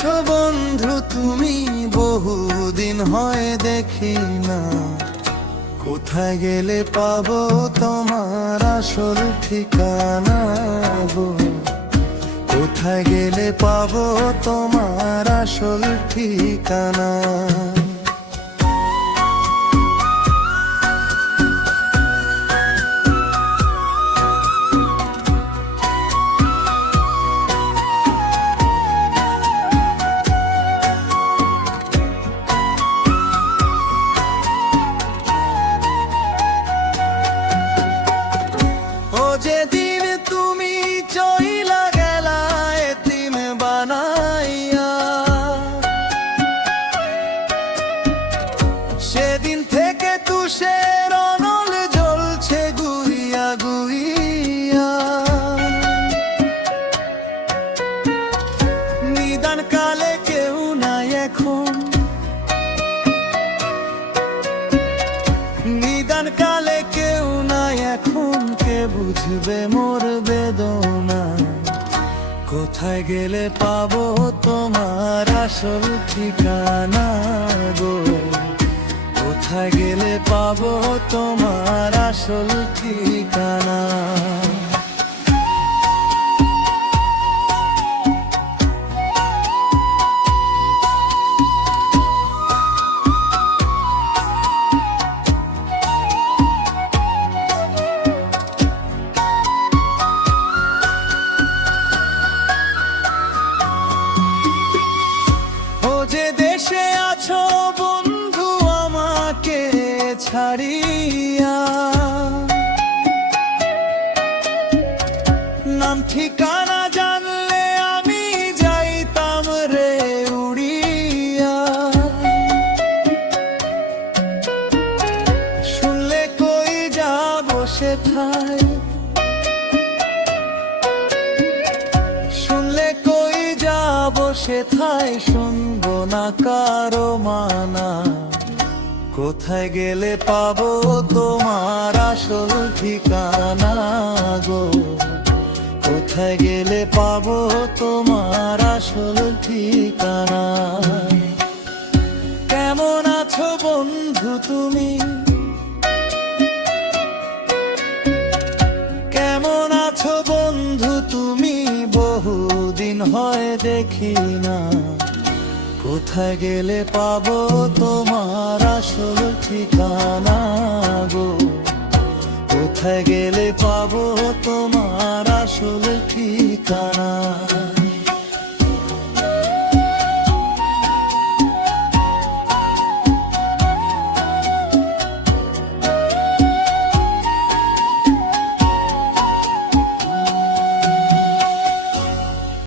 আছো বন্ধু তুমি? বহুদিন হয় দেখি না। কোথায় গেলে পাবো তোমার আসল ঠিকানা গো? কোথায় গেলে পাবো তোমার আসল ঠিকানা? যেদিন তুমি চইলা গেলা এতিম বানাইয়া, সেদিন থেকে তুষের অনল জ্বলছে গুইয়া গুইয়া। নিদান কালে কেউ নাই এখন, নিদান কালে কেউ নাই এখন, কে বুঝবে মোর বেদনা? কোথায় গেলে পাবো তোমার আসল ঠিকানা গো? কোথায় গেলে পাবো তোমার আসল ঠিকানা? যে দেশে আছো বন্ধু আমাকে ছাড়িয়া, নাম ঠিকানা জানলে আমি যাইতাম রে উড়িয়া। শুনলে কই যাবো সেথায়, শুনলে কই যাবো সেথায়, শুনবো না কারো মানা। কোথায় গেলে পাবো তোমার আসল ঠিকানা গো? কোথায় গেলে পাবো তোমার আসল ঠিকানা? কেমন আছো বন্ধু তুমি? কেমন আছো বন্ধু তুমি? বহুদিন হয় দেখি না। কোথায় গেলে পাবো তোমার আসল ঠিকানা গো? কোথায় গেলে পাবো তোমার আসল ঠিকানা?